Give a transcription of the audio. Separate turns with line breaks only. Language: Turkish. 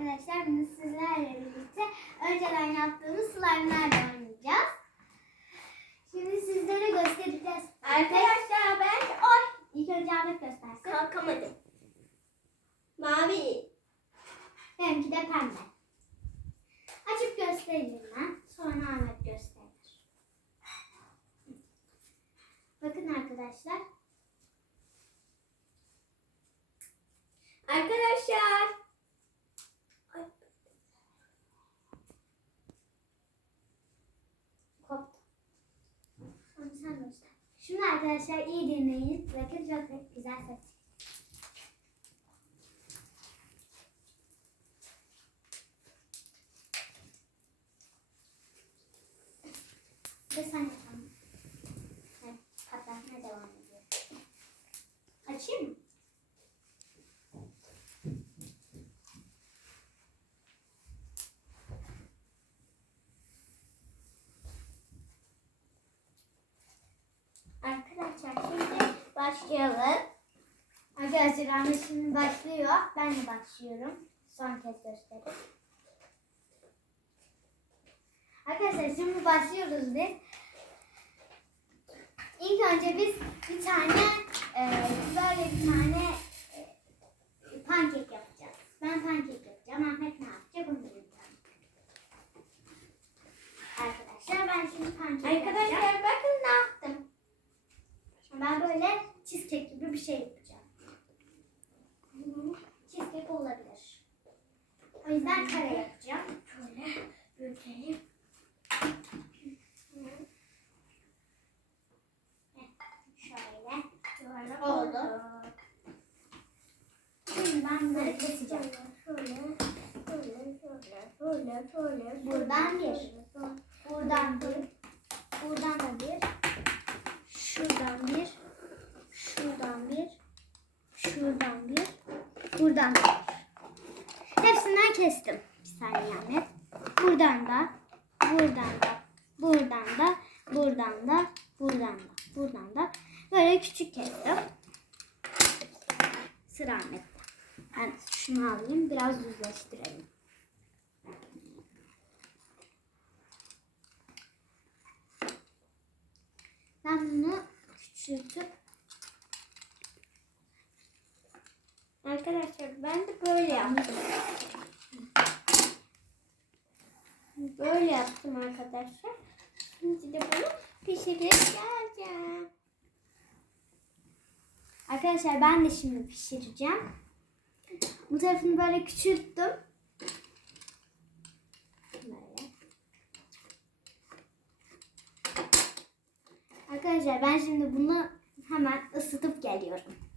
arkadaşlar. Bugün sizlerle birlikte önceden yaptığımız slime'larla oynayacağız. Şimdi sizlere göstereceğiz.
Arkadaşlar ben
Oy! İlk önce Ahmet göstersin.
kalkamadım. Mavi.
Benimki de pembe. Açıp göstereyim ben. Sonra Ahmet gösterir. Bakın arkadaşlar.
Arkadaşlar.
Sen göster. Şunu arkadaşlar iyi dinleyin. Bakın çok güzel ses. Ve sen yapalım. Evet, patlatmaya devam ediyor. Açayım mı?
Arkadaşlar şimdi başlayalım.
Arkadaşlar şimdi başlıyor. Ben de başlıyorum. Son kez göstereyim. Arkadaşlar şimdi başlıyoruz biz. İlk önce biz bir tane e, böyle bir tane e, pankek yapacağız. Ben pankek yapacağım. Ahmet ne yapacak onu bilmiyorum. Arkadaşlar ben şimdi pankek yapacağım.
Arkadaşlar bakın ne yaptım.
Ben böyle şey yapacağım. Cheesecake olabilir. O yüzden kare yapacağım.
Şöyle büyütelim.
Şöyle. Oldu. Şimdi ben böyle keseceğim.
Şöyle, şöyle, şöyle, şöyle, şöyle.
Buradan bir. Buradan bir. Buradan da bir. Şuradan bir. Şuradan bir. Şuradan bir. Buradan da. Hepsinden kestim. Bir saniye Ahmet. Buradan da. Buradan da. Buradan da. Buradan da. Buradan da. Buradan da. Böyle küçük kestim. Sıra Ahmet'te. Ben şunu alayım. Biraz düzleştirelim. Ben bunu küçültüp
Arkadaşlar ben de böyle yaptım. Böyle yaptım arkadaşlar. Şimdi de bunu pişirip geleceğim.
Arkadaşlar ben de şimdi pişireceğim. Bu tarafını böyle küçülttüm. Arkadaşlar ben şimdi bunu hemen ısıtıp geliyorum.